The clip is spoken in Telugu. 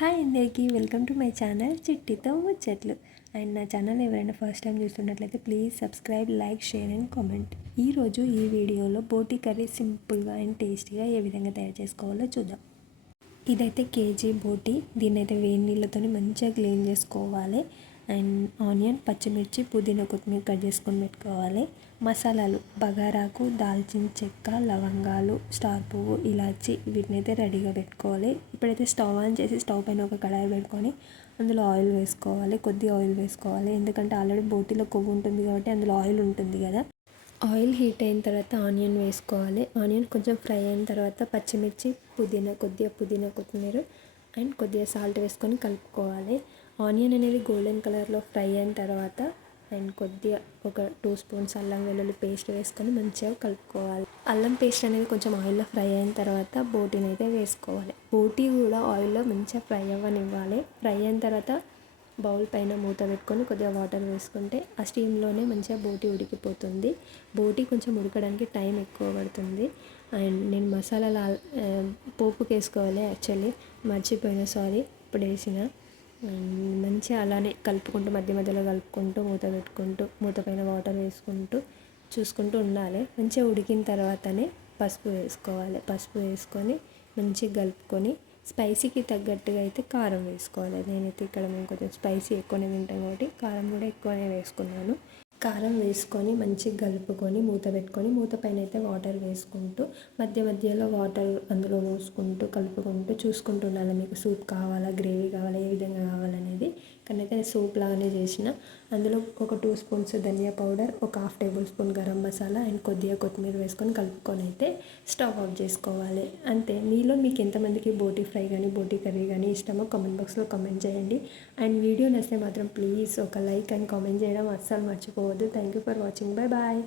హాయ్ అందరికీ వెల్కమ్ టు మై ఛానల్ చిట్టితో ముచ్చట్లు. అండ్ నా ఛానల్ ఎవరైనా ఫస్ట్ టైం చూస్తున్నట్లయితే please subscribe, like, share and comment. ఈరోజు ఈ వీడియోలో బోటి కర్రీ సింపుల్గా అండ్ టేస్టీగా ఏ విధంగా తయారు చేసుకోవాలో చూద్దాం. ఇదైతే కేజీ బోటి. దీన్ని అయితే వేడి నీళ్ళతో మంచిగా క్లీన్ చేసుకోవాలి. అండ్ ఆనియన్, పచ్చిమిర్చి, పుదీనా, కొత్తిమీర కట్ చేసుకొని పెట్టుకోవాలి. మసాలాలు బగారాకు, దాల్చిన చెక్క, లవంగాలు, స్టార్ పువ్వు, ఇలాచి వీటిని అయితే రెడీగా పెట్టుకోవాలి. ఇప్పుడైతే స్టవ్ ఆన్ చేసి స్టవ్ పైన ఒక కడాయి పెట్టుకొని అందులో ఆయిల్ వేసుకోవాలి. కొద్దిగా ఆయిల్ వేసుకోవాలి, ఎందుకంటే ఆల్రెడీ బోటీలో కొవ్వు ఉంటుంది కాబట్టి అందులో ఆయిల్ ఉంటుంది కదా. ఆయిల్ హీట్ అయిన తర్వాత ఆనియన్ వేసుకోవాలి. ఆనియన్ కొంచెం ఫ్రై అయిన తర్వాత పచ్చిమిర్చి, కొద్దిగా పుదీనా, కొత్తిమీర అండ్ కొద్దిగా సాల్ట్ వేసుకొని కలుపుకోవాలి. ఆనియన్ అనేది గోల్డెన్ కలర్లో ఫ్రై అయిన తర్వాత అండ్ కొద్దిగా ఒక 2 స్పూన్స్ అల్లం వెల్లుల్లి పేస్ట్ వేసుకొని మంచిగా కలుపుకోవాలి. అల్లం పేస్ట్ అనేది కొంచెం ఆయిల్లో ఫ్రై అయిన తర్వాత బోటీని అయితే వేసుకోవాలి. బోటీ కూడా ఆయిల్లో మంచిగా ఫ్రై అవ్వనివ్వాలి. ఫ్రై అయిన తర్వాత బౌల్ పైన మూత పెట్టుకొని కొద్దిగా వాటర్ వేసుకుంటే ఆ స్టీమ్లోనే మంచిగా బోటీ ఉడికిపోతుంది. బోటీ కొంచెం ఉడకడానికి టైం ఎక్కువ పడుతుంది. అండ్ నేను మసాలాలు పోపుకి వేసుకోవాలి, యాక్చువల్లీ మర్చిపోయినా, సారీ. ఇప్పుడు వేసిన మంచిగా అలానే కలుపుకుంటూ మధ్య మధ్యలో కలుపుకుంటూ మూత పెట్టుకుంటూ మూత పైన వాటర్ వేసుకుంటూ చూసుకుంటూ ఉండాలి. మంచిగా ఉడికిన తర్వాతనే పసుపు వేసుకోవాలి. పసుపు వేసుకొని మంచిగా కలుపుకొని స్పైసీకి తగ్గట్టుగా అయితే కారం వేసుకోవాలి. నేనైతే ఇక్కడ మేము కొంచెం స్పైసీ ఎక్కువనే తింటాం కాబట్టి కారం కూడా ఎక్కువనే వేసుకున్నాను. కారం వేసుకొని మంచిగా కలుపుకొని మూత పెట్టుకొని మూత పైన అయితే వాటర్ వేసుకుంటూ మధ్య మధ్యలో వాటర్ అందులో పోసుకుంటూ కలుపుకుంటూ చూసుకుంటూ ఉండాలి. మీకు సూప్ కావాలా, గ్రేవీ కావాలా, ఏ విధంగా కావాలనేది. కానీ అయితే సూప్ లాగానే చేసిన. అందులో ఒక 2 స్పూన్స్ ధనియా పౌడర్, ఒక 1/2 table spoon garam masala and కొద్దిగా కొత్తిమీర వేసుకొని కలుపుకొని అయితే స్టవ్ ఆఫ్ చేసుకోవాలి. అంతే. మీలో మీకు ఎంతమందికి బోటీ ఫ్రై కానీ బోటీ కర్రీ కానీ ఇష్టమో కామెంట్ బాక్స్లో కామెంట్ చేయండి. అండ్ వీడియో నచ్చితే మాత్రం ప్లీజ్ ఒక లైక్ అండ్ కామెంట్ చేయడం అస్సలు మర్చిపోవద్దు. Thank you for watching. Bye bye.